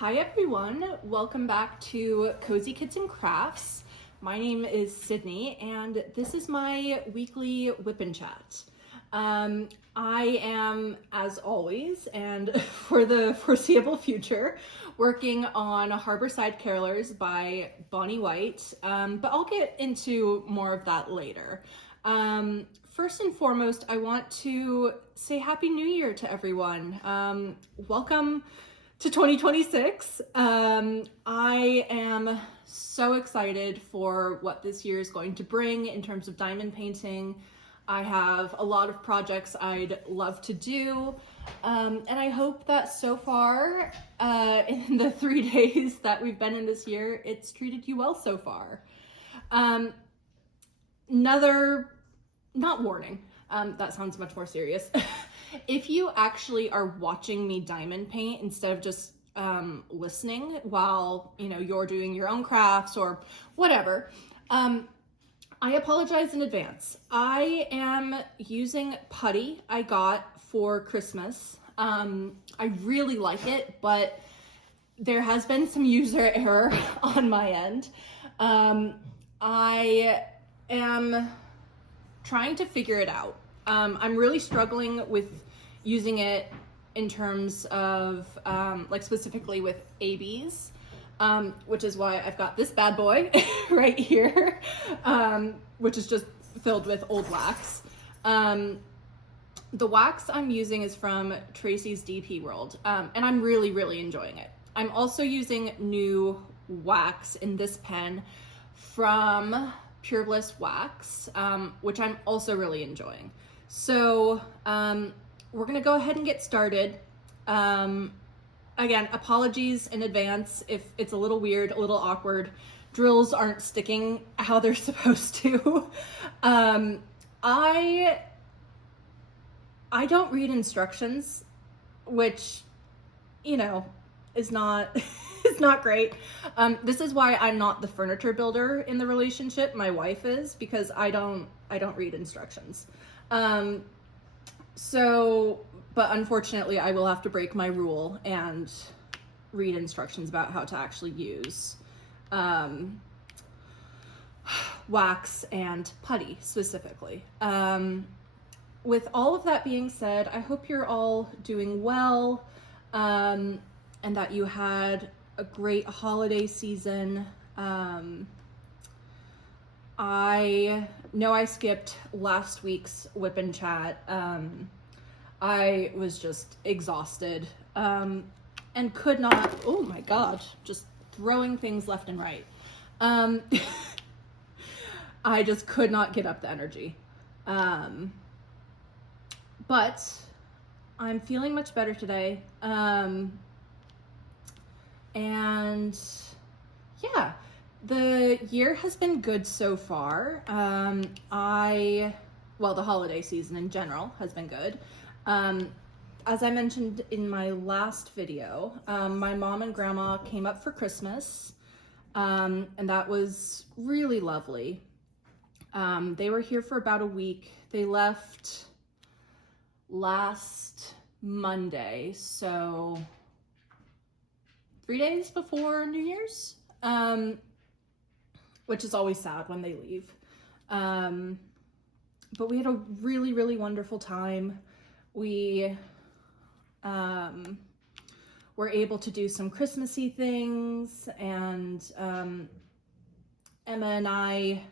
Hi everyone, welcome back to Cozy Kits and Crafts. My name is Sydney and this is my weekly whip and chat. I am, as always, and for the foreseeable future, working on Harborside Carolers by Bonnie White, but I'll get into more of that later. First and foremost, I want to say Happy New Year to everyone. Welcome to 2026. I am so excited for what this year is going to bring in terms of diamond painting. I have a lot of projects I'd love to do, and I hope that so far, in the 3 days that we've been in this year, it's treated you well so far. Not warning, that sounds much more serious. If you actually are watching me diamond paint instead of just listening while you're doing your own crafts or whatever, I apologize in advance. I am using putty I got for Christmas. I really like it, but there has been some user error on my end. I am trying to figure it out. I'm really struggling with using it in terms of like specifically with ABs, which is why I've got this bad boy right here, which is just filled with old wax. The wax I'm using is from Tracy's DP World, and I'm really enjoying it. I'm also using new wax in this pen from Pure Bliss Wax, which I'm also really enjoying. So we're gonna go ahead and get started. Again, apologies in advance if it's a little weird, a little awkward. Drills aren't sticking how they're supposed to. I don't read instructions, which, is not is not great. This is why I'm not the furniture builder in the relationship. My wife is, because I don't read instructions. But unfortunately I will have to break my rule and read instructions about how to actually use wax and putty specifically. With all of that being said, I hope you're all doing well, and that you had a great holiday season. I know I skipped last week's whip and chat. I was just exhausted, and could not, oh my God, just throwing things left and right. I just could not get up the energy. But I'm feeling much better today. And yeah, the year has been good so far. The holiday season in general has been good. As I mentioned in my last video, my mom and grandma came up for Christmas, and that was really lovely. They were here for about a week. They left last Monday, so 3 days before New Year's, which is always sad when they leave. But we had a really wonderful time. We were able to do some Christmassy things, and Emma and I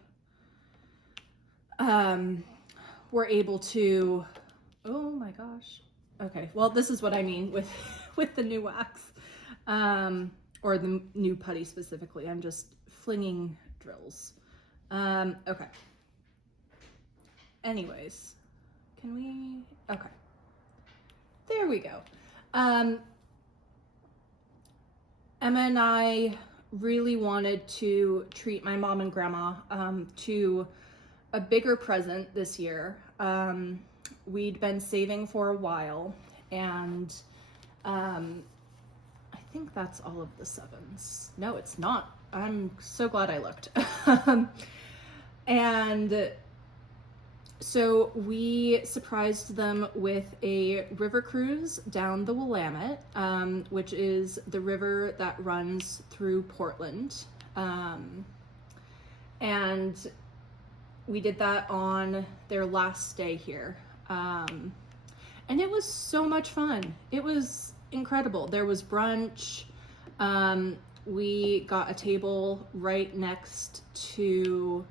were able to, oh my gosh. Okay, well, this is what I mean with the new wax, or the new putty specifically. I'm just flinging drills. Okay. Anyways, okay. There we go. Emma and I really wanted to treat my mom and grandma to a bigger present this year. We'd been saving for a while, and I think that's all of the sevens. No, it's not. I'm so glad I looked. And So we surprised them with a river cruise down the Willamette, which is the river that runs through Portland. And we did that on their last stay here. And it was so much fun. It was incredible. There was brunch. We got a table right next to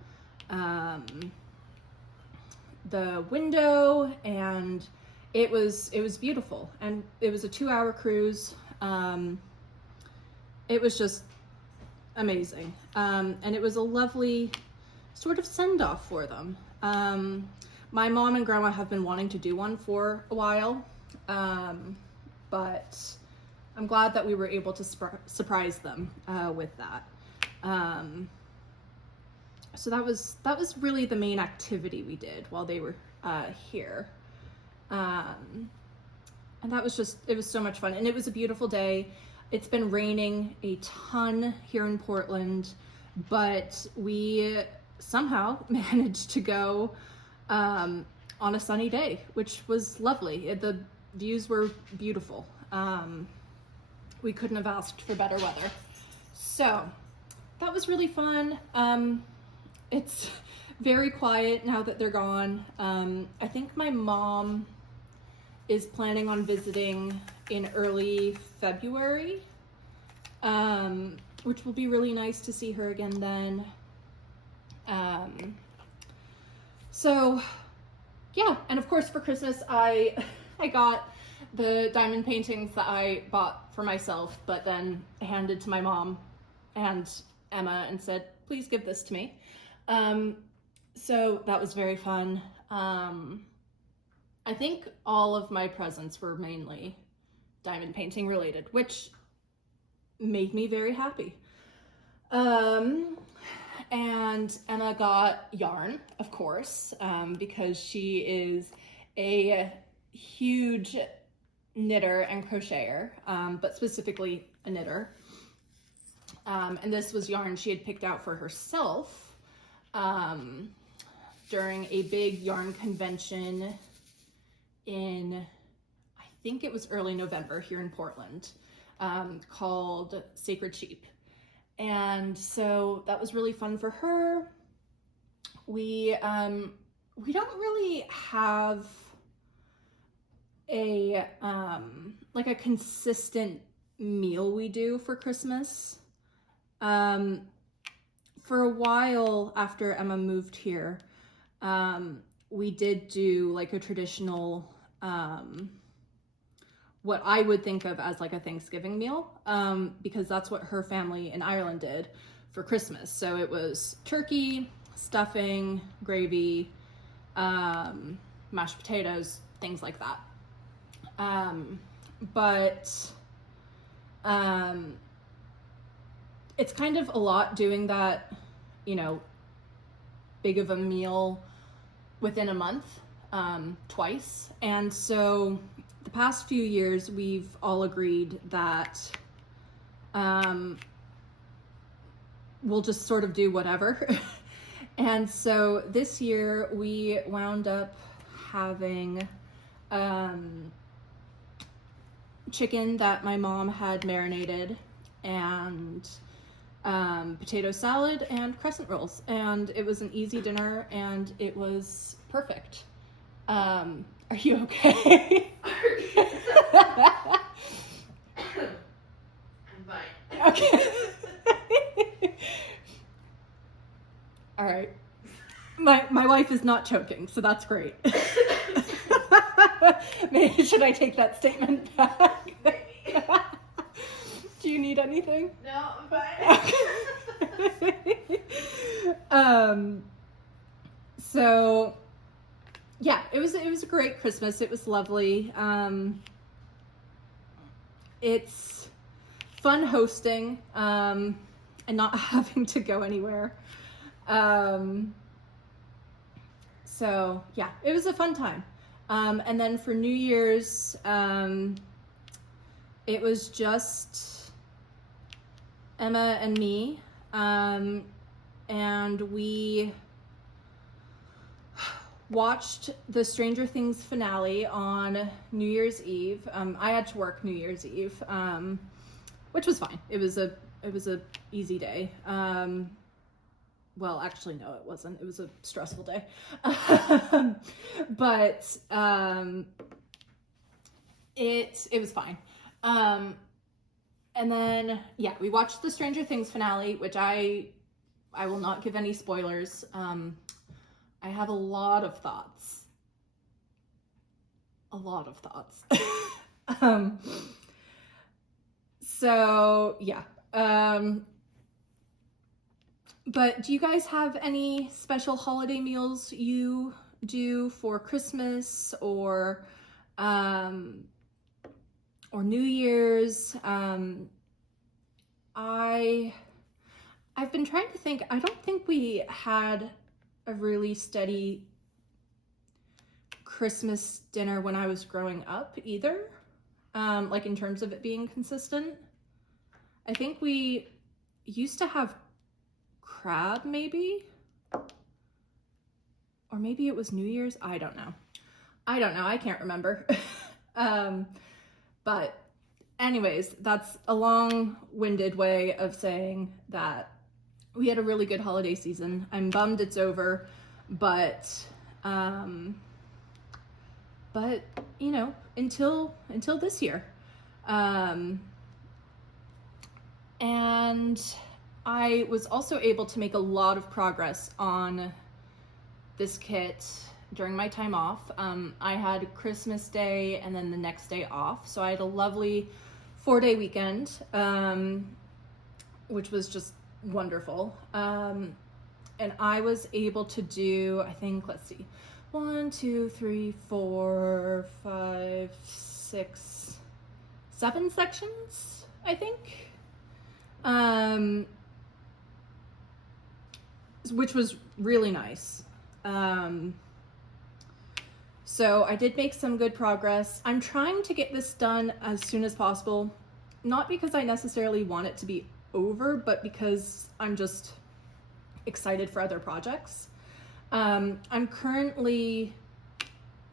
the window, and it was beautiful. And it was a 2-hour cruise. It was just amazing. And it was a lovely sort of send-off for them. My mom and grandma have been wanting to do one for a while, but I'm glad that we were able to surprise them with that. So that was really the main activity we did while they were here. And that was it was so much fun, and it was a beautiful day. It's been raining a ton here in Portland, but we somehow managed to go on a sunny day, which was lovely. The views were beautiful. We couldn't have asked for better weather. So that was really fun. It's very quiet now that they're gone. I think my mom is planning on visiting in early February, which will be really nice to see her again then. So yeah, and of course for Christmas I got the diamond paintings that I bought for myself, but then handed to my mom and Emma and said, please give this to me. So that was very fun. I think all of my presents were mainly diamond painting related, which made me very happy. And Emma got yarn, of course, because she is a huge knitter and crocheter, but specifically a knitter. And this was yarn she had picked out for herself during a big yarn convention in, I think it was early November here in Portland, called Sacred Sheep. And so that was really fun for her. We don't really have a like a consistent meal we do for Christmas. For a while after Emma moved here, we did do like a traditional what I would think of as like a Thanksgiving meal, because that's what her family in Ireland did for Christmas. So it was turkey, stuffing, gravy, mashed potatoes, things like that. But it's kind of a lot doing that, big of a meal within a month, twice. And so the past few years, we've all agreed that we'll just sort of do whatever. And so this year we wound up having chicken that my mom had marinated, and potato salad and crescent rolls, and it was an easy dinner and it was perfect. Are you okay? I'm fine. Okay. All right. My wife is not choking, so that's great. Maybe should I take that statement back? Do you need anything? No, I'm fine. Okay. So yeah, it was a great Christmas. It was lovely. It's fun hosting and not having to go anywhere. So yeah, it was a fun time. And then for New Year's, it was just Emma and me, and we watched the Stranger Things finale on New Year's Eve. I had to work New Year's Eve, which was fine. It was a easy day. Well, actually, no, it wasn't. It was a stressful day. But it was fine. And then, yeah, we watched the Stranger Things finale, which I will not give any spoilers. I have a lot of thoughts. So, yeah. But do you guys have any special holiday meals you do for Christmas or New Year's? I've been trying to think. I don't think we had a really steady Christmas dinner when I was growing up either. Like in terms of it being consistent. I think we used to have crab maybe, or maybe it was New Year's. I don't know. I can't remember. But anyways, that's a long-winded way of saying that we had a really good holiday season. I'm bummed it's over, but you know, until this year. And I was also able to make a lot of progress on this kit during my time off. I had Christmas Day and then the next day off. So I had a lovely 4-day weekend, which was just wonderful. And I was able to do, I think, let's see, 1, 2, 3, 4, 5, 6, 7 sections, I think. Which was really nice. So I did make some good progress. I'm trying to get this done as soon as possible, not because I necessarily want it to be over, but because I'm just excited for other projects. I'm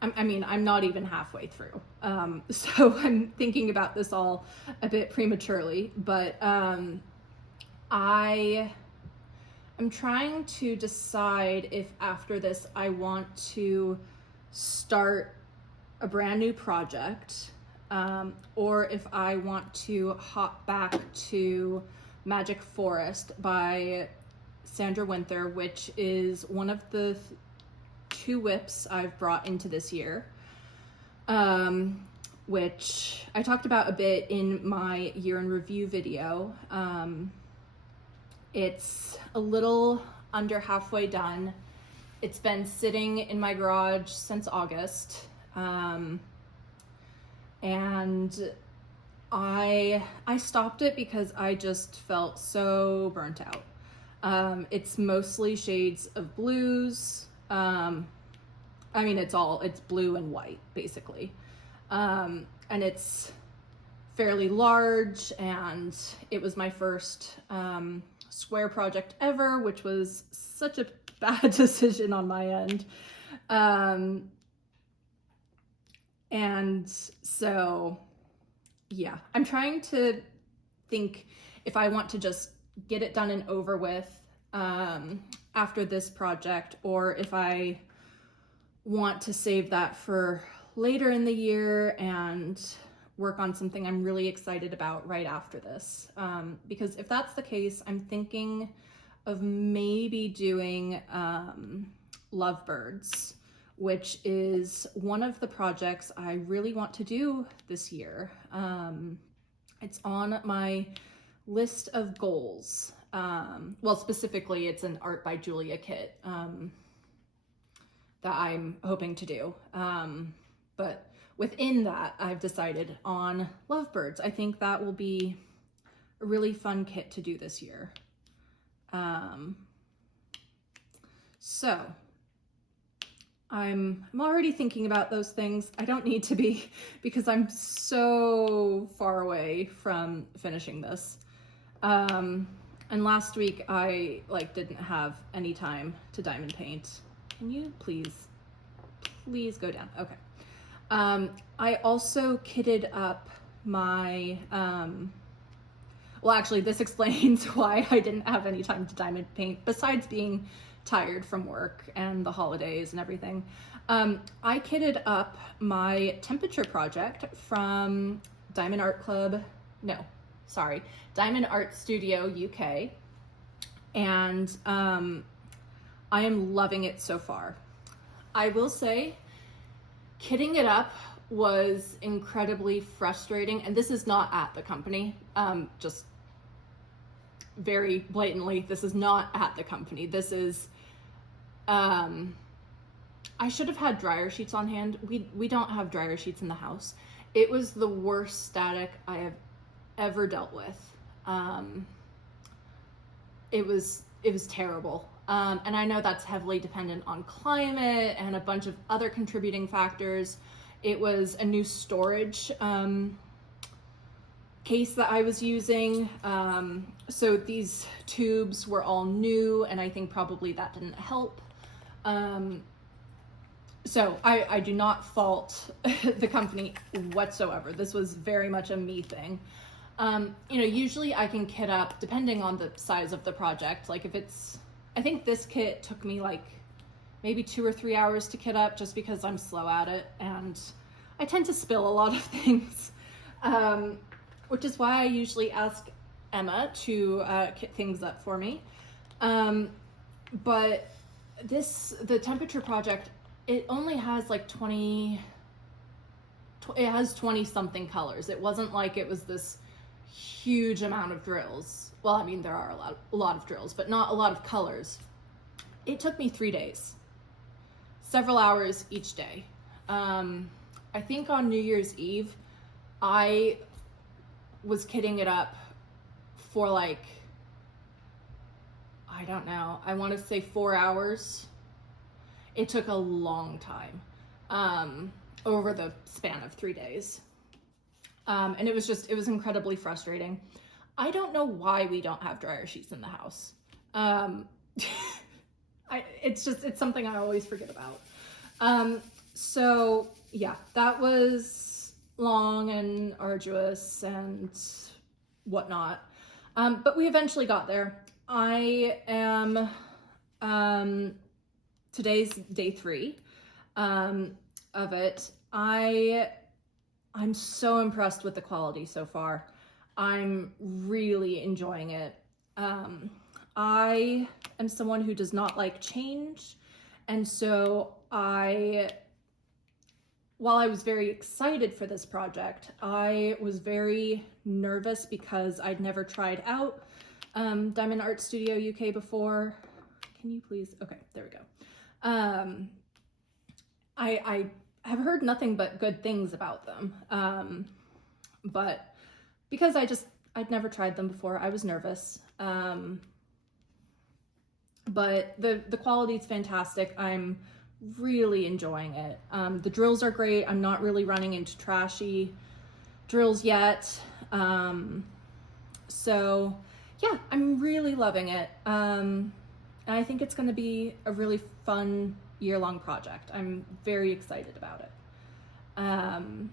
not even halfway through. So I'm thinking about this all a bit prematurely, but I'm trying to decide if after this I want to start a brand new project, or if I want to hop back to Magic Forest by Sandra Winther, which is one of the 2 whips I've brought into this year, which I talked about a bit in my year in review video. It's a little under halfway done. It's been sitting in my garage since August, and I stopped it because I just felt so burnt out. It's mostly shades of blues. It's blue and white basically. And it's fairly large, and it was my first square project ever, which was such a bad decision on my end. And so, yeah, I'm trying to think if I want to just get it done and over with after this project, or if I want to save that for later in the year and work on something I'm really excited about right after this. Because if that's the case, I'm thinking of maybe doing Lovebirds, which is one of the projects I really want to do this year. It's on my list of goals. Well, specifically, it's an Art by Julia kit that I'm hoping to do. But within that, I've decided on Lovebirds. I think that will be a really fun kit to do this year. So I'm already thinking about those things. I don't need to be, because I'm so far away from finishing this. And last week I didn't have any time to diamond paint. Can you please please go down. Okay. I also kitted up my, well, actually, this explains why I didn't have any time to diamond paint, besides being tired from work and the holidays and everything. I kitted up my temperature project from Diamond Art Studio UK, and I am loving it so far. I will say, kitting it up was incredibly frustrating, and this is not at the company, just very blatantly, this is not at the company. This is, I should have had dryer sheets on hand. We don't have dryer sheets in the house. It was the worst static I have ever dealt with. It was terrible. And I know that's heavily dependent on climate and a bunch of other contributing factors. It was a new storage case that I was using. So these tubes were all new, and I think probably that didn't help. So I do not fault the company whatsoever. This was very much a me thing. Usually I can kit up depending on the size of the project. Like I think this kit took me like maybe 2 or 3 hours to kit up, just because I'm slow at it and I tend to spill a lot of things, which is why I usually ask Emma to kit things up for me. But the temperature project, it only has like 20 something colors. It wasn't like it was this huge amount of drills. Well, I mean, there are a lot of drills, but not a lot of colors. It took me 3 days, several hours each day. I think on New Year's Eve, I was kitting it up for like, I don't know, I want to say 4 hours. It took a long time, over the span of 3 days. And it was incredibly frustrating. I don't know why we don't have dryer sheets in the house. It's something I always forget about. So yeah, that was long and arduous and whatnot. But we eventually got there. I am, today's day 3, of it. I'm so impressed with the quality so far. I'm really enjoying it. I am someone who does not like change, and so while I was very excited for this project, I was very nervous because I'd never tried out Diamond Art Studio UK before. Can you please? Okay, there we go. I have heard nothing but good things about them, but because I'd never tried them before, I was nervous. But the quality is fantastic. I'm really enjoying it. The drills are great. I'm not really running into trashy drills yet. So yeah, I'm really loving it. And I think it's going to be a really fun year-long project. I'm very excited about it. And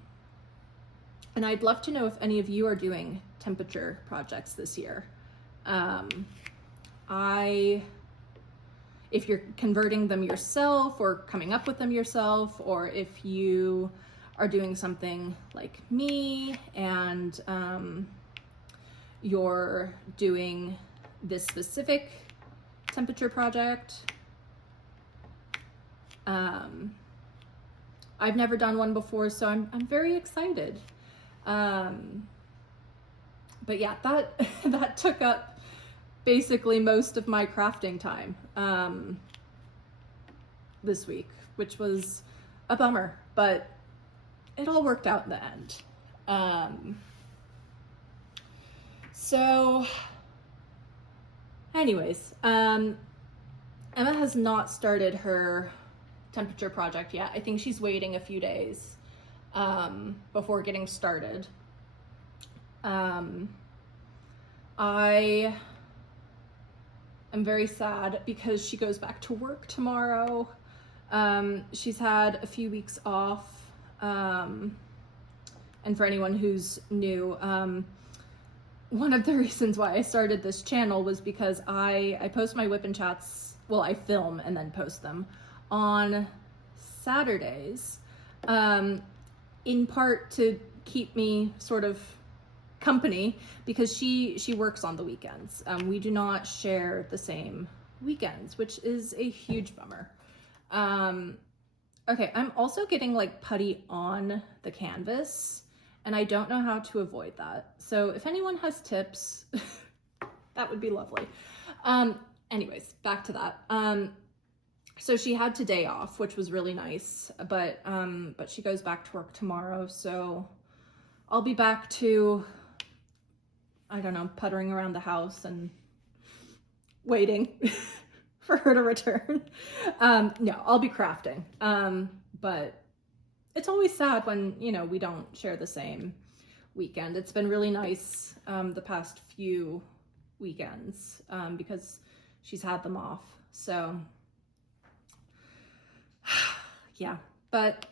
I'd love to know if any of you are doing temperature projects this year. If you're converting them yourself or coming up with them yourself, or if you are doing something like me and you're doing this specific temperature project. I've never done one before, so I'm very excited. But yeah, that took up basically most of my crafting time this week, which was a bummer, but it all worked out in the end. So anyways, Emma has not started her temperature project yet. I think she's waiting a few days before getting started. I am very sad because she goes back to work tomorrow. She's had a few weeks off. And for anyone who's new, one of the reasons why I started this channel was because I post my whip and chats, well, I film and then post them on Saturdays, in part to keep me sort of company because she works on the weekends. We do not share the same weekends, which is a huge bummer. Okay, I'm also getting like putty on the canvas and I don't know how to avoid that. So if anyone has tips, that would be lovely. Anyways, back to that. So she had today off, which was really nice, but she goes back to work tomorrow. So I'll be back to, I don't know, puttering around the house and waiting for her to return. No, I'll be crafting. But it's always sad when, you know, we don't share the same weekend. It's been really nice the past few weekends because she's had them off. So yeah, but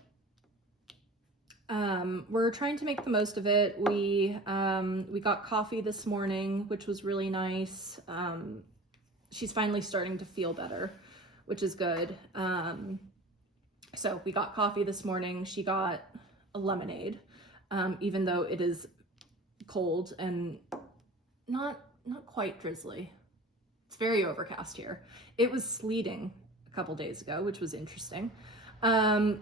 we're trying to make the most of it. We got coffee this morning, which was really nice. She's finally starting to feel better, which is good. So we got coffee this morning. She got a lemonade, even though it is cold and not quite drizzly. It's very overcast here. It was sleeting a couple days ago, which was interesting. And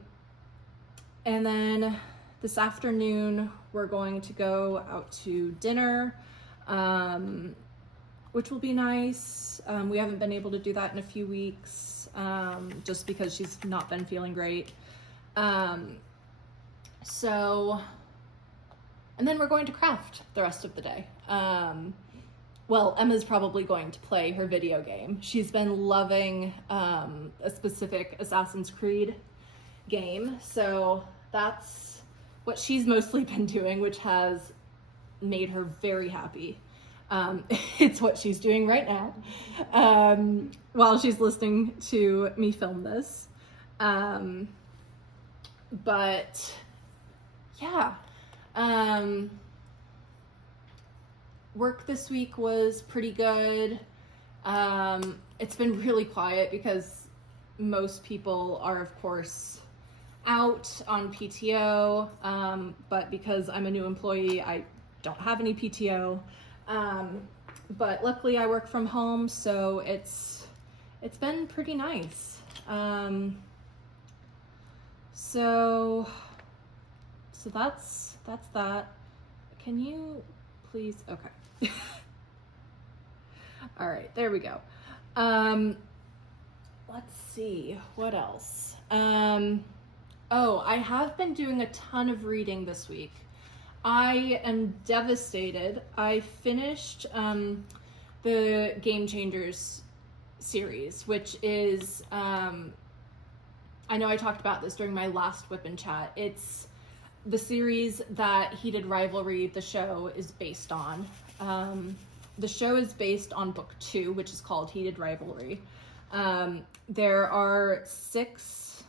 then this afternoon, we're going to go out to dinner, which will be nice. We haven't been able to do that in a few weeks, just because she's not been feeling great. So, and then we're going to craft the rest of the day. Well, Emma's probably going to play her video game. She's been loving a specific Assassin's Creed game, so that's what she's mostly been doing, which has made her very happy. It's what she's doing right now while she's listening to me film this. But yeah, work this week was pretty good. It's been really quiet because most people are, of course, out on PTO, but because I'm a new employee, I don't have any PTO. But luckily I work from home, so it's been pretty nice. So that's that. Can you please? Okay. All right, there we go. Let's see, what else? Oh, I have been doing a ton of reading this week. I am devastated. I finished the Game Changers series, which is, I know I talked about this during my last Whip and Chat. It's the series that Heated Rivalry, the show, is based on. The show is based on book 2, which is called Heated Rivalry. There are 6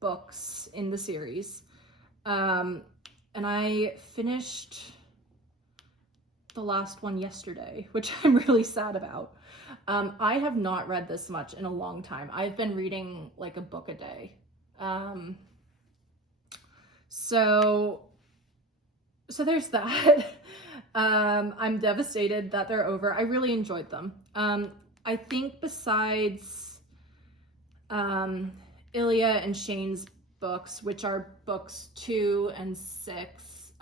books in the series. And I finished the last one yesterday, which I'm really sad about. I have not read this much in a long time. I've been reading like a book a day. So there's that. I'm devastated that they're over. I really enjoyed them. I think besides Ilya and Shane's books, which are books 2 and 6,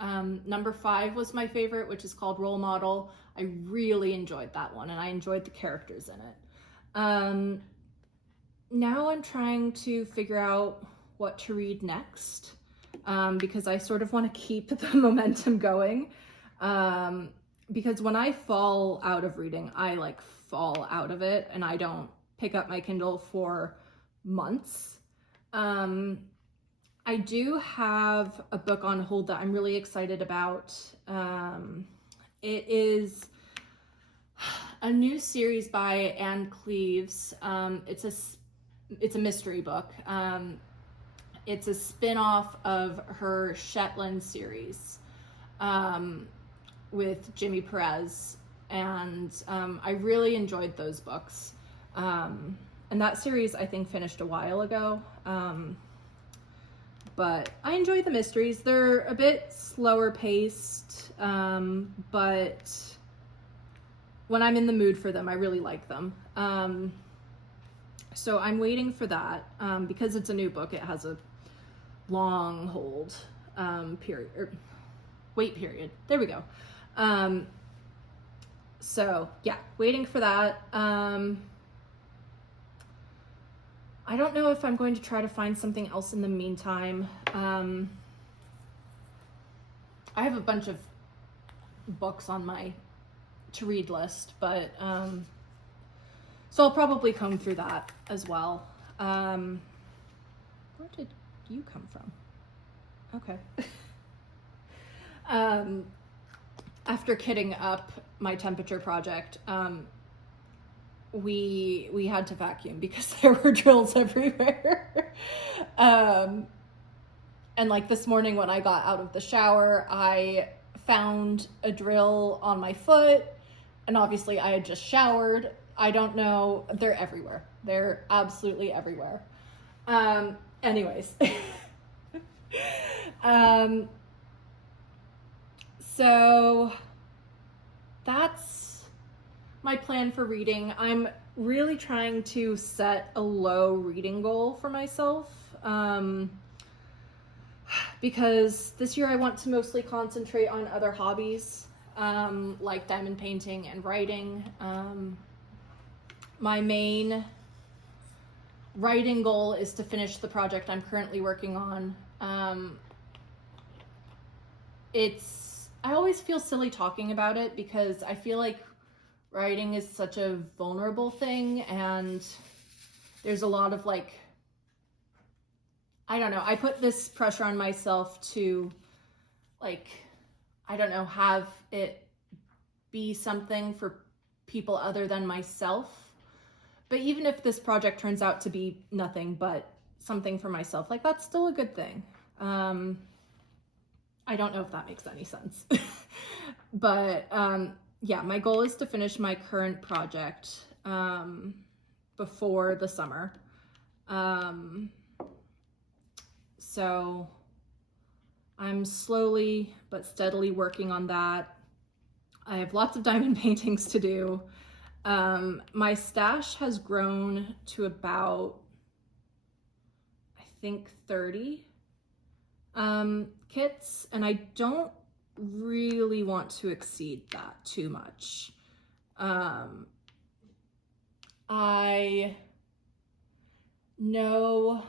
number 5 was my favorite, which is called Role Model. I really enjoyed that one, and I enjoyed the characters in it. Now I'm trying to figure out what to read next, because I sort of want to keep the momentum going, because when I fall out of reading, I like fall out of it, and I don't pick up my Kindle for months. I do have a book on hold that I'm really excited about. It is a new series by Anne Cleeves. It's a it's a mystery book. It's a spin-off of her Shetland series with Jimmy Perez, and I really enjoyed those books. And that series, I think, finished a while ago. But I enjoy the mysteries. They're a bit slower paced, but when I'm in the mood for them, I really like them. So I'm waiting for that. Because it's a new book, it has a long hold period, or wait period. There we go. So yeah, waiting for that. I don't know if I'm going to try to find something else in the meantime. I have a bunch of books on my to-read list, but so I'll probably comb through that as well. Where did you come from? Okay. After kitting up my temperature project, we had to vacuum because there were drills everywhere. And like this morning when I got out of the shower, I found a drill on my foot, and obviously I had just showered. I don't know, they're everywhere. They're absolutely everywhere. Anyways. So that's my plan for reading. I'm really trying to set a low reading goal for myself, because this year I want to mostly concentrate on other hobbies, like diamond painting and writing. My main writing goal is to finish the project I'm currently working on. I always feel silly talking about it because I feel like writing is such a vulnerable thing, and there's a lot of like, I don't know, I put this pressure on myself to like, I don't know, have it be something for people other than myself. But even if this project turns out to be nothing but something for myself, like that's still a good thing. I don't know if that makes any sense. But yeah, my goal is to finish my current project before the summer. So I'm slowly but steadily working on that. I have lots of diamond paintings to do. My stash has grown to about, I think, 30 kits, and I don't really want to exceed that too much. I know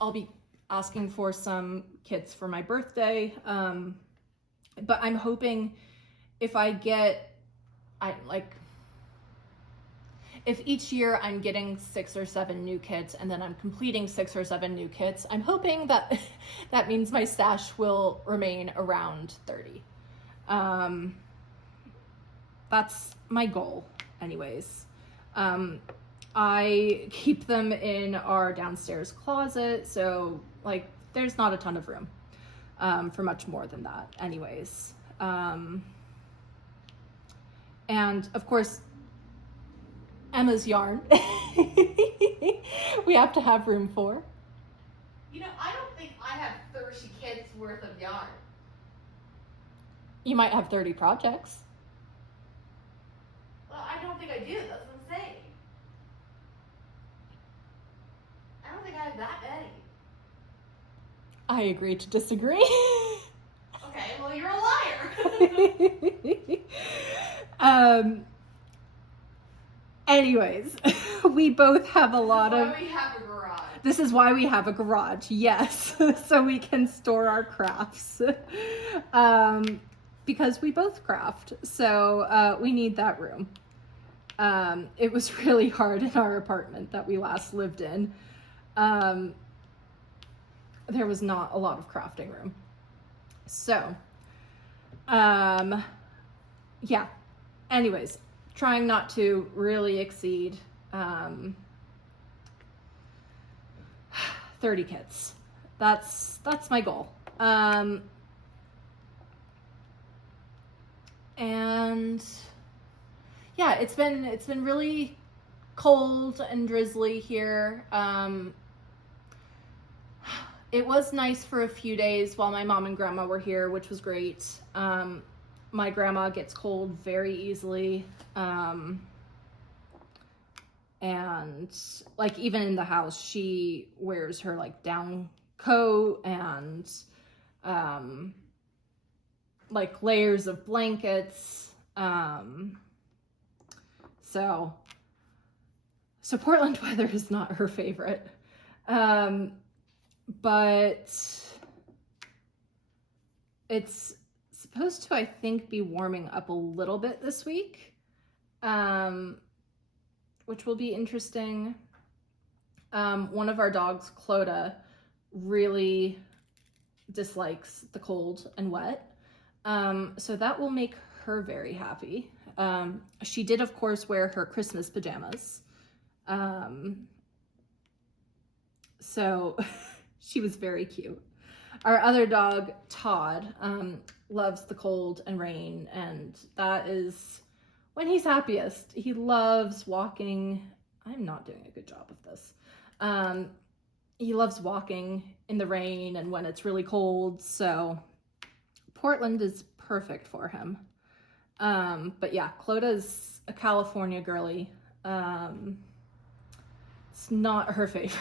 I'll be asking for some kits for my birthday, but I'm hoping if if each year I'm getting 6 or 7 new kits and then I'm completing 6 or 7 new kits, I'm hoping that that means my stash will remain around 30. That's my goal anyways. I keep them in our downstairs closet, so like there's not a ton of room for much more than that anyways. And of course, Emma's yarn. We have to have room for. You know, I don't think I have 30 kids worth of yarn. You might have 30 projects. Well, I don't think I do. That's what I'm saying. I don't think I have that many. I agree to disagree. Okay, well, you're a liar. Anyways, we both have a lot of... We have a garage. This is why we have a garage, yes. So we can store our crafts. Because we both craft, so we need that room. It was really hard in our apartment that we last lived in. There was not a lot of crafting room. So, yeah. Anyways, trying not to really exceed 30 kids. That's my goal. And yeah, it's been really cold and drizzly here. It was nice for a few days while my mom and grandma were here, which was great. My grandma gets cold very easily. And like even in the house, she wears her like down coat and like layers of blankets. So Portland weather is not her favorite. But it's supposed to, I think, be warming up a little bit this week. Which will be interesting. One of our dogs, Clodagh, really dislikes the cold and wet. So that will make her very happy. She did, of course, wear her Christmas pajamas. So she was very cute. Our other dog, Todd, loves the cold and rain, and that is when he's happiest. He loves walking. I'm not doing a good job of this. He loves walking in the rain and when it's really cold, so Portland is perfect for him. But yeah, Clodagh's a California girly. It's not her favorite.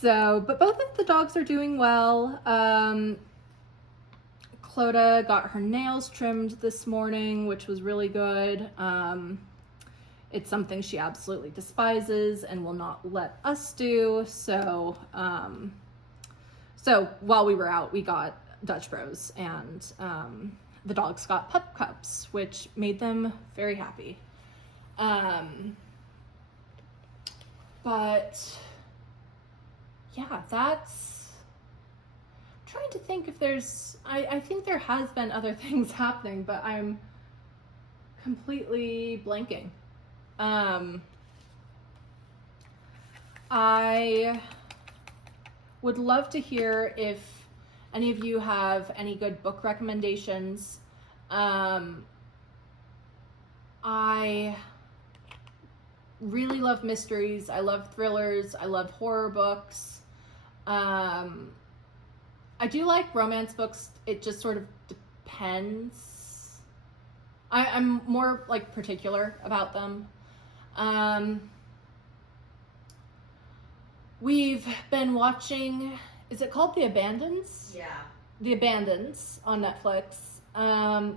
So, but both of the dogs are doing well. Clodagh got her nails trimmed this morning, which was really good. It's something she absolutely despises and will not let us do. So, so while we were out, we got Dutch Bros, and the dogs got pup cups, which made them very happy. But yeah, that's trying to think if there's, I think there has been other things happening, but I'm completely blanking. I would love to hear if any of you have any good book recommendations. I really love mysteries. I love thrillers. I love horror books. I do like romance books. It just sort of depends. I'm more like particular about them. We've been watching, is it called The Abandons? Yeah. The Abandons on Netflix. I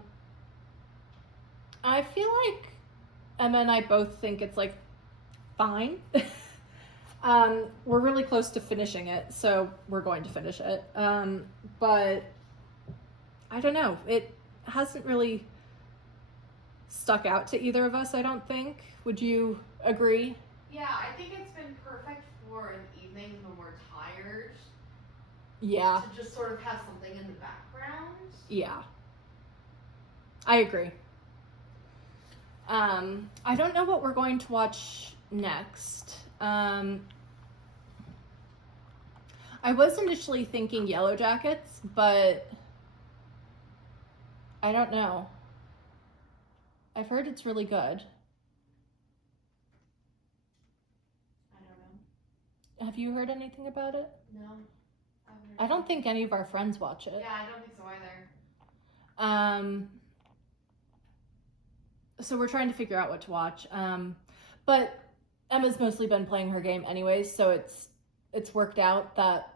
feel like Emma and I both think it's like fine. We're really close to finishing it, so we're going to finish it. But I don't know. It hasn't really stuck out to either of us, I don't think. Would you agree? Yeah, I think it's been perfect for an evening when we're tired. Yeah. To just sort of have something in the background. Yeah. I agree. I don't know what we're going to watch next. I was initially thinking Yellow Jackets, but I don't know. I've heard it's really good. I don't know. Have you heard anything about it? No. I don't think any of our friends watch it. Yeah, I don't think so either. So we're trying to figure out what to watch. But Emma's mostly been playing her game anyways, so it's worked out that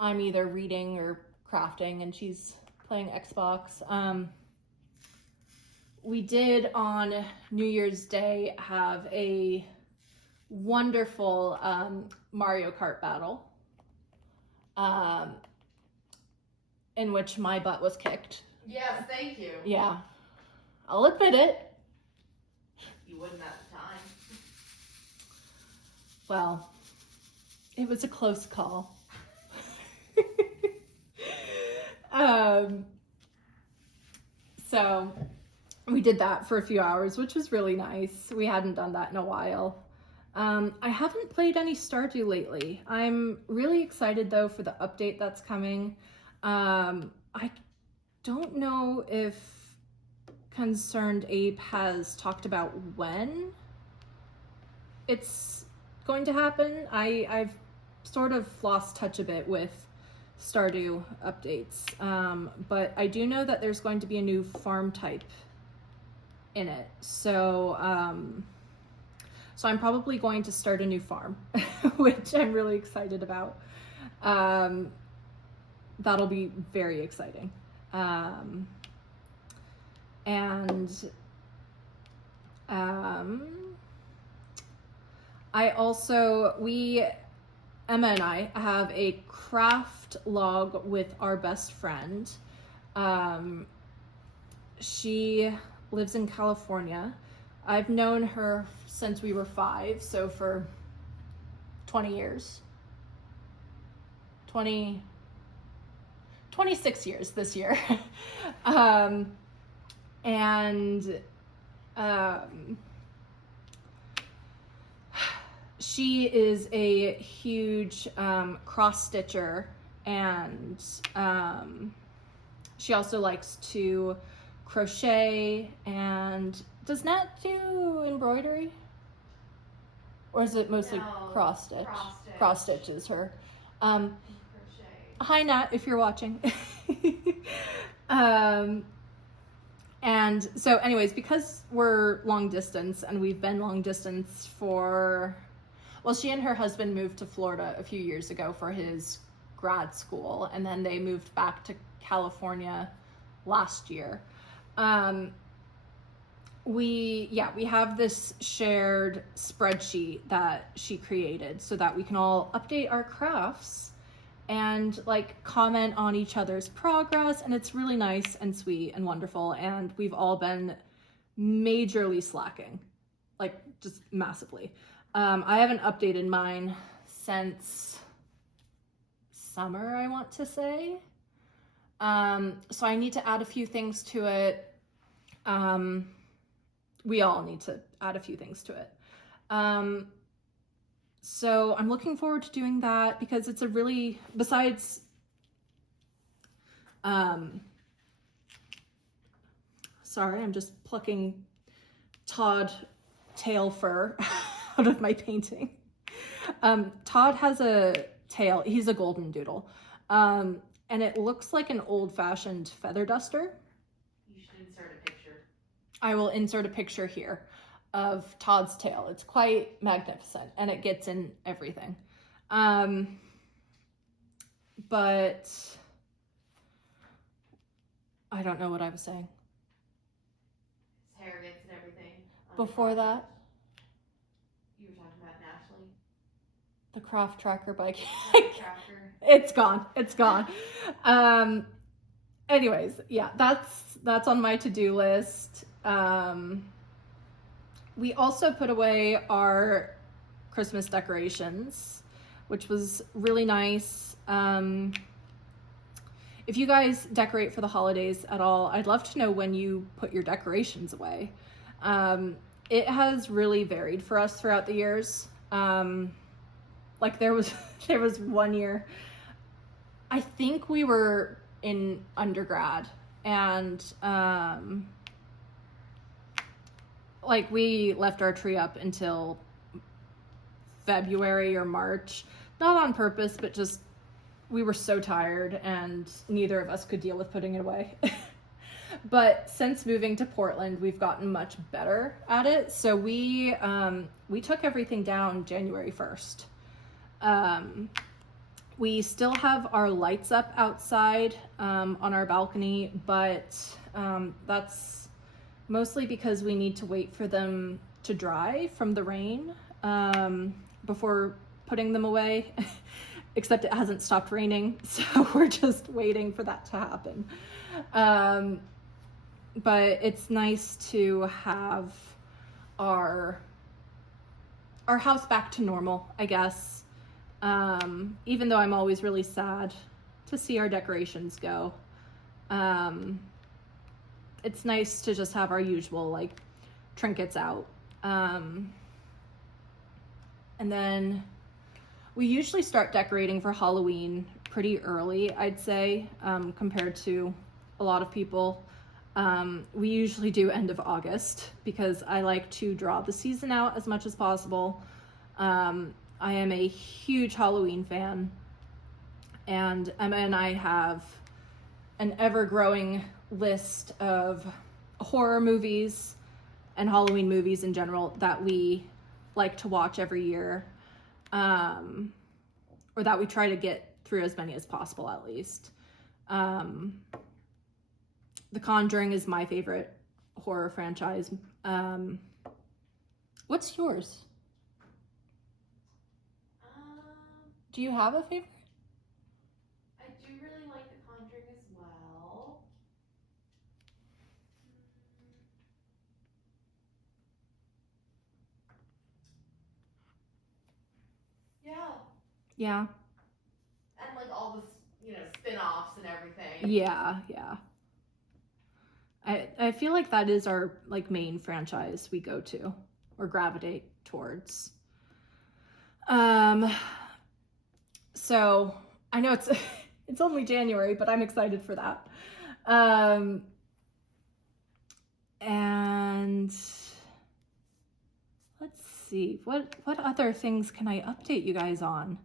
I'm either reading or crafting and she's playing Xbox. We did on New Year's Day have a wonderful Mario Kart battle in which my butt was kicked. Yes, thank you. Yeah, I'll admit it. You wouldn't at the time. Well, it was a close call. So we did that for a few hours, which was really nice. We hadn't done that in a while. I haven't played any Stardew lately. I'm really excited though for the update that's coming. I don't know if Concerned Ape has talked about when it's going to happen. I've sort of lost touch a bit with Stardew updates, but I do know that there's going to be a new farm type in it. So I'm probably going to start a new farm, which I'm really excited about. That'll be very exciting. Emma and I have a craft log with our best friend. She lives in California. I've known her since we were 5, so for 20 years. 26 years this year. She is a huge cross stitcher, and she also likes to crochet. And does Nat do embroidery, or is it mostly cross stitch? Cross stitch is her. Hi Nat, if you're watching. And so anyways, because we're long distance, and we've been long distance for, well, she and her husband moved to Florida a few years ago for his grad school, and then they moved back to California last year. We have this shared spreadsheet that she created so that we can all update our crafts and like comment on each other's progress, and it's really nice and sweet and wonderful. And we've all been majorly slacking, like just massively. I haven't updated mine since summer, I want to say. So I need to add a few things to it. We all need to add a few things to it. So I'm looking forward to doing that, because it's a really, besides, sorry, I'm just plucking Todd tail fur out of my painting. Todd has a tail, he's a golden doodle, and it looks like an old-fashioned feather duster. You should insert a picture. I will insert a picture here of Todd's tail. It's quite magnificent, and it gets in everything. But I don't know what I was saying. His hair gets in everything. Before that, you were talking about Ashley. the craft tracker bike. Tracker. It's gone. Anyways, yeah, that's on my to-do list. We also put away our Christmas decorations, which was really nice. If you guys decorate for the holidays at all, I'd love to know when you put your decorations away. It has really varied for us throughout the years. Like there was 1 year, I think we were in undergrad, and like we left our tree up until February or March, not on purpose, but just we were so tired and neither of us could deal with putting it away. But since moving to Portland, we've gotten much better at it. So we took everything down January 1st. We still have our lights up outside on our balcony, but that's mostly because we need to wait for them to dry from the rain before putting them away. Except it hasn't stopped raining, so we're just waiting for that to happen. But it's nice to have our house back to normal, I guess. Even though I'm always really sad to see our decorations go. It's nice to just have our usual like trinkets out. And then we usually start decorating for Halloween pretty early, I'd say, compared to a lot of people. We usually do end of August because I like to draw the season out as much as possible. I am a huge Halloween fan, and Emma and I have an ever-growing list of horror movies and Halloween movies in general that we like to watch every year, or that we try to get through as many as possible, at least. The Conjuring is my favorite horror franchise. What's yours? Do you have a favorite? I do really like The Conjuring as well. Yeah. Yeah. And like all the, spin-offs and everything. Yeah. I feel like that is our like main franchise we go to or gravitate towards. So I know it's only January, but I'm excited for that. And let's see, what other things can I update you guys on?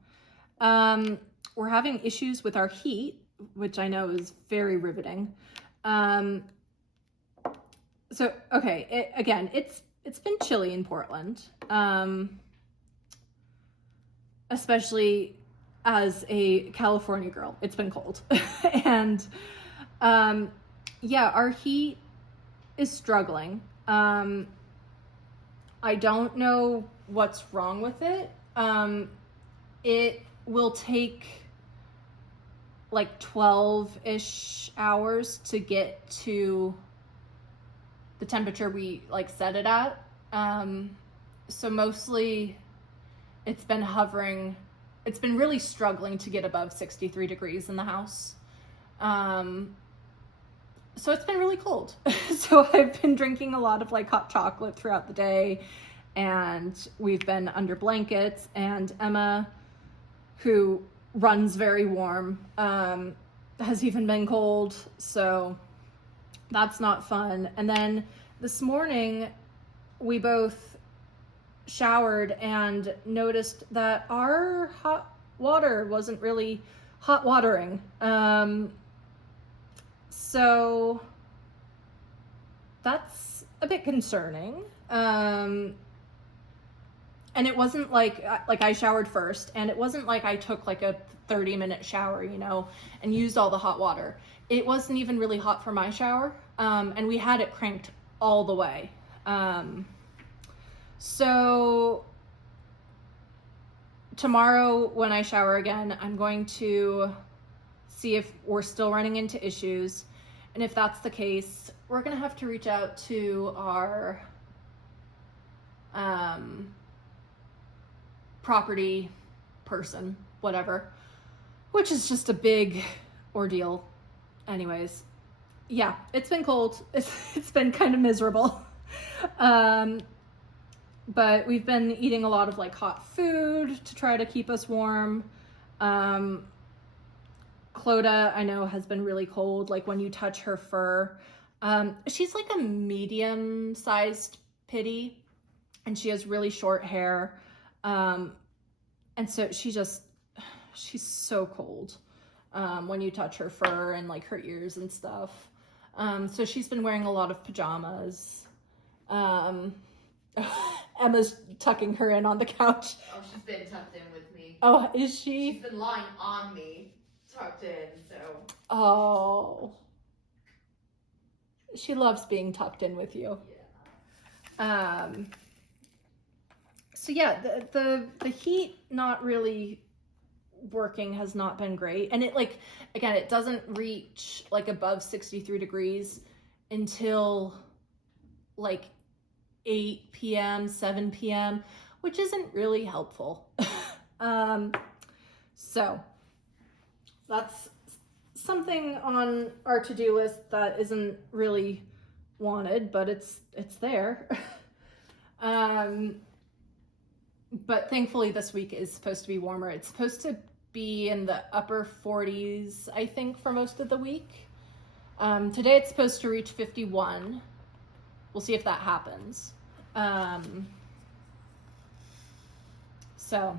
We're having issues with our heat, which I know is very riveting. So okay, it's been chilly in Portland, especially as a California girl. It's been cold, and yeah, our heat is struggling. I don't know what's wrong with it. It will take like 12-ish hours to get to the temperature we like set it at. So mostly it's been hovering. It's been really struggling to get above 63 degrees in the house. So it's been really cold. So I've been drinking a lot of like hot chocolate throughout the day, and we've been under blankets, and Emma, who runs very warm, has even been cold. So that's not fun. And then this morning we both showered and noticed that our hot water wasn't really hot watering. So that's a bit concerning. And it wasn't like I showered first, and it wasn't like I took like a 30-minute shower, and used all the hot water. It wasn't even really hot for my shower. And we had it cranked all the way. So tomorrow when I shower again, I'm going to see if we're still running into issues. And if that's the case, we're going to have to reach out to our property person, whatever, which is just a big ordeal. Anyways, yeah, it's been cold. It's been kind of miserable. But we've been eating a lot of like hot food to try to keep us warm. Clodagh, I know, has been really cold. Like when you touch her fur, she's like a medium-sized pitty, and she has really short hair. And so she's so cold when you touch her fur and like her ears and stuff. So she's been wearing a lot of pajamas. Emma's tucking her in on the couch. Oh, she's been tucked in with me. Oh, is she? She's been lying on me, tucked in, so. Oh. She loves being tucked in with you. Yeah. So yeah, the heat not really working has not been great. And it like, again, it doesn't reach like above 63 degrees until like 8 p.m., 7 p.m., which isn't really helpful. So that's something on our to-do list that isn't really wanted, but it's there. but thankfully this week is supposed to be warmer. It's supposed to be in the upper 40s, I think, for most of the week. Today it's supposed to reach 51. We'll see if that happens. So,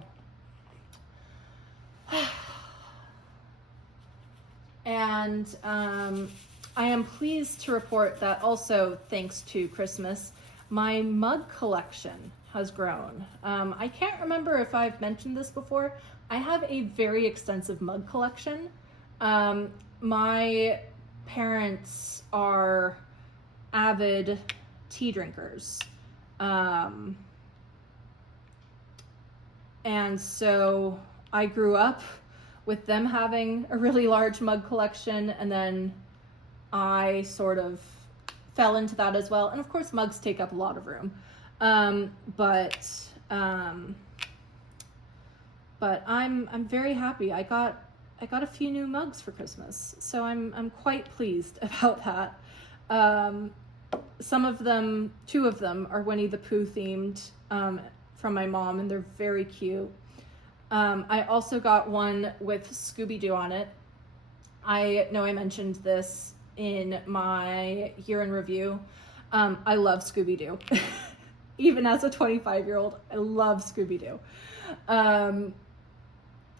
and I am pleased to report that also, thanks to Christmas, my mug collection has grown. I can't remember if I've mentioned this before. I have a very extensive mug collection. My parents are avid tea drinkers. And so I grew up with them having a really large mug collection, and then I sort of fell into that as well. And of course, mugs take up a lot of room. But I'm very happy. I got a few new mugs for Christmas, so I'm quite pleased about that. Some of them, 2 of them, are Winnie the Pooh themed from my mom, and they're very cute. I also got one with Scooby-Doo on it. I know I mentioned this in my year in review. I love Scooby-Doo. Even as a 25-year-old, I love Scooby-Doo.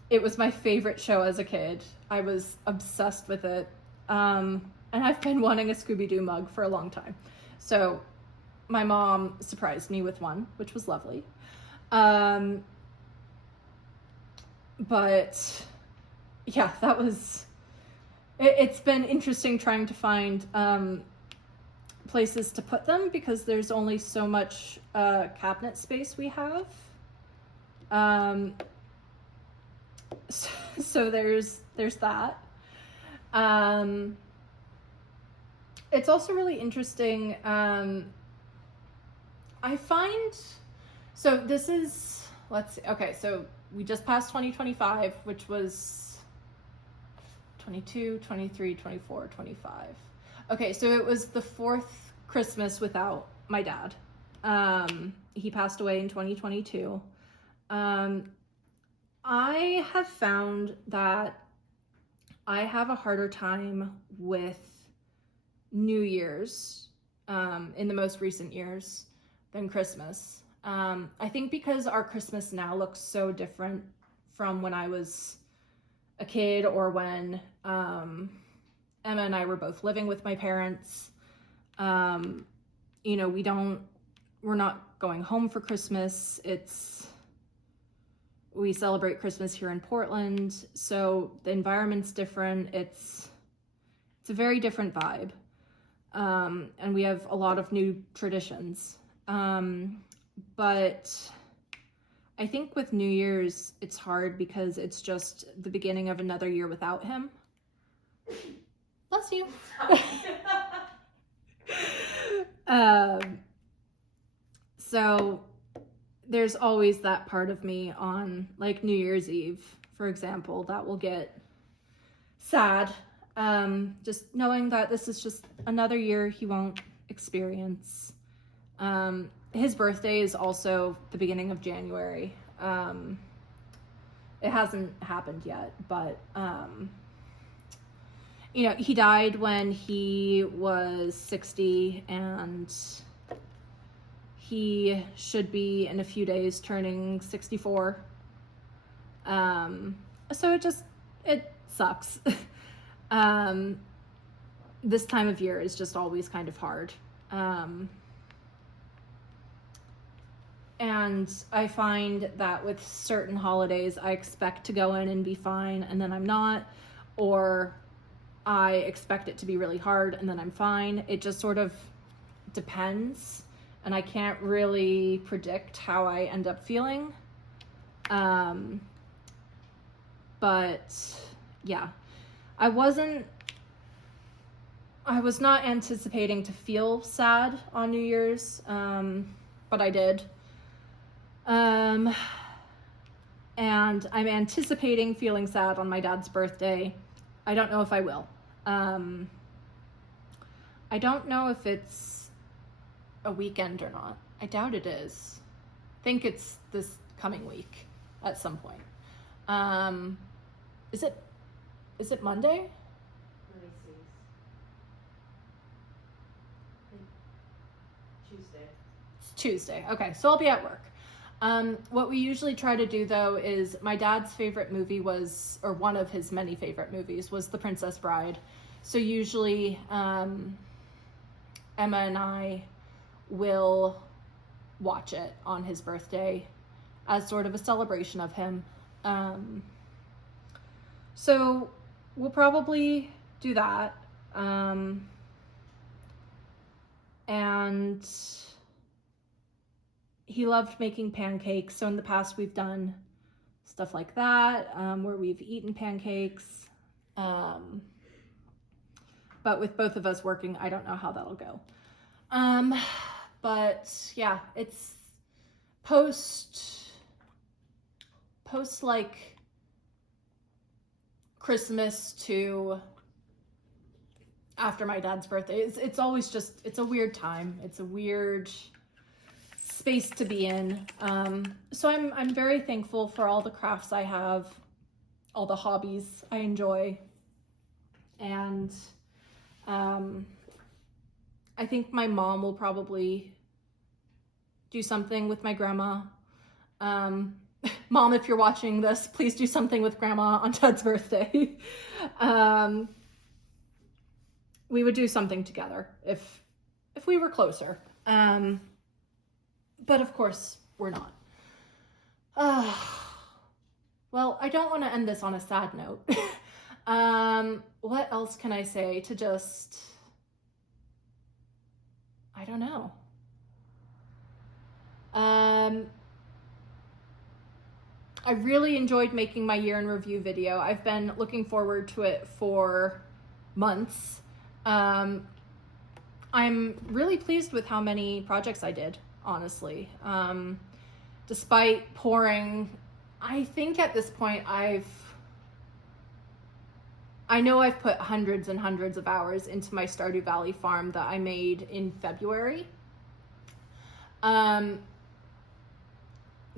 It was my favorite show as a kid. I was obsessed with it. And I've been wanting a Scooby-Doo mug for a long time. So my mom surprised me with one, which was lovely. But yeah, that was... It's been interesting trying to find places to put them, because there's only so much cabinet space we have. So there's that. It's also really interesting. I find, so this is, let's see, okay, so we just passed 2025, which was 22, 23, 24, 25. Okay, so it was the 4th Christmas without my dad. He passed away in 2022. I have found that I have a harder time with New Year's in the most recent years than Christmas. I think because our Christmas now looks so different from when I was a kid, or when Emma and I were both living with my parents. You know, we're not going home for Christmas. We celebrate Christmas here in Portland, so the environment's different. It's a very different vibe. And we have a lot of new traditions. But I think with New Year's, it's hard because it's just the beginning of another year without him. Bless you. So there's always that part of me on, like, New Year's Eve, for example, that will get sad. Just knowing that this is just another year he won't experience. His birthday is also the beginning of January. It hasn't happened yet, but, you know, he died when he was 60, and he should be in a few days turning 64. So it sucks. This time of year is just always kind of hard. And I find that with certain holidays, I expect to go in and be fine, and then I'm not, or I expect it to be really hard, and then I'm fine. It just sort of depends, and I can't really predict how I end up feeling. But yeah, I was not anticipating to feel sad on New Year's, but I did. And I'm anticipating feeling sad on my dad's birthday. I don't know if I will. I don't know if it's a weekend or not. I doubt it is. I think it's this coming week at some point. Is it Monday? Let me see. Tuesday. It's Tuesday. Okay, so I'll be at work. What we usually try to do though is my dad's favorite movie was, or one of his many favorite movies was The Princess Bride. So usually Emma and I will watch it on his birthday as sort of a celebration of him. So we'll probably do that. And he loved making pancakes. So in the past we've done stuff like that, where we've eaten pancakes. But with both of us working, I don't know how that'll go. But yeah, it's post like Christmas to after my dad's birthday. It's always just, it's a weird time. It's a weird space to be in. So I'm very thankful for all the crafts I have, all the hobbies I enjoy. And I think my mom will probably do something with my grandma. Mom, if you're watching this, please do something with grandma on Ted's birthday. We would do something together if we were closer. But of course, we're not. Well, I don't want to end this on a sad note. What else can I say to just, I don't know. I really enjoyed making my year in review video. I've been looking forward to it for months. I'm really pleased with how many projects I did, honestly. Despite pouring, I think at this point I know I've put hundreds and hundreds of hours into my Stardew Valley farm that I made in February.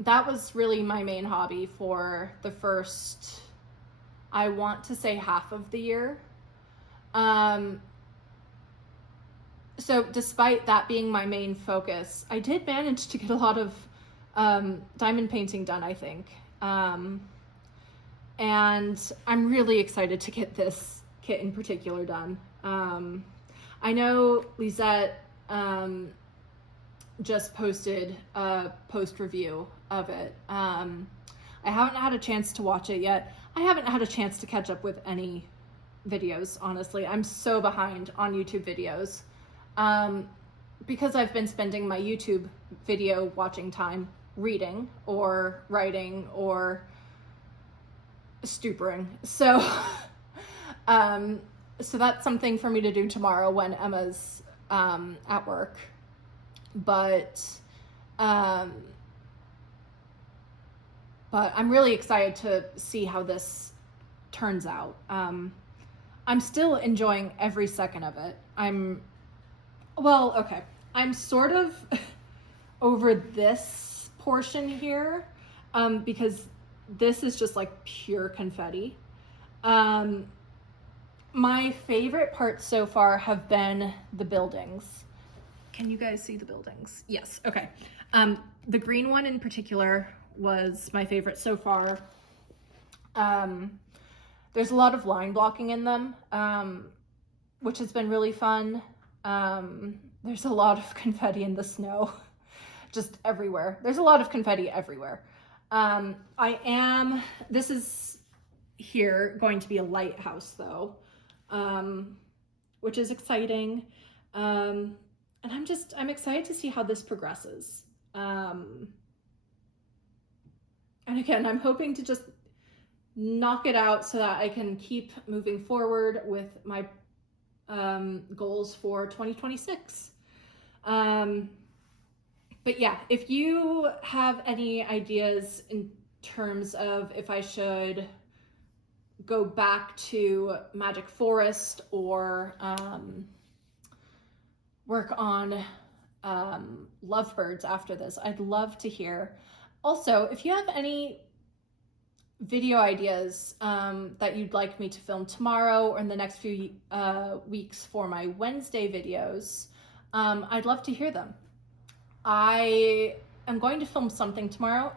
That was really my main hobby for the first, I want to say, half of the year. So despite that being my main focus, I did manage to get a lot of diamond painting done, I think. And I'm really excited to get this kit in particular done. I know Lisette just posted a post review of it. I haven't had a chance to watch it yet. I haven't had a chance to catch up with any videos, honestly. I'm so behind on YouTube videos because I've been spending my YouTube video watching time reading or writing or stupering. So so that's something for me to do tomorrow when Emma's at work. But I'm really excited to see how this turns out. I'm still enjoying every second of it. I'm sort of over this portion here, because this is just like pure confetti. My favorite parts so far have been the buildings. Can you guys see the buildings? Yes, okay. The green one in particular was my favorite so far. There's a lot of line blocking in them, which has been really fun. There's a lot of confetti in the snow, just everywhere. There's a lot of confetti everywhere. This is here going to be a lighthouse though, which is exciting. And I'm excited to see how this progresses. And again, I'm hoping to just knock it out so that I can keep moving forward with my goals for 2026. But yeah, if you have any ideas in terms of if I should go back to Magic Forest or work on lovebirds after this, I'd love to hear. Also, if you have any video ideas that you'd like me to film tomorrow or in the next few weeks for my Wednesday videos, I'd love to hear them. I am going to film something tomorrow.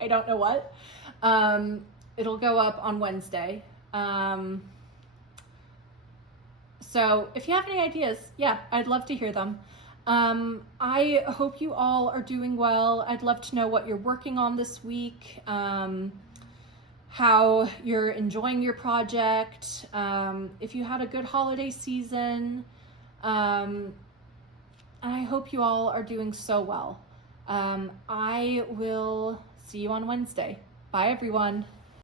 I don't know what. It'll go up on Wednesday. So if you have any ideas, yeah, I'd love to hear them. I hope you all are doing well. I'd love to know what you're working on this week, how you're enjoying your project, if you had a good holiday season. And I hope you all are doing so well. I will see you on Wednesday. Bye, everyone.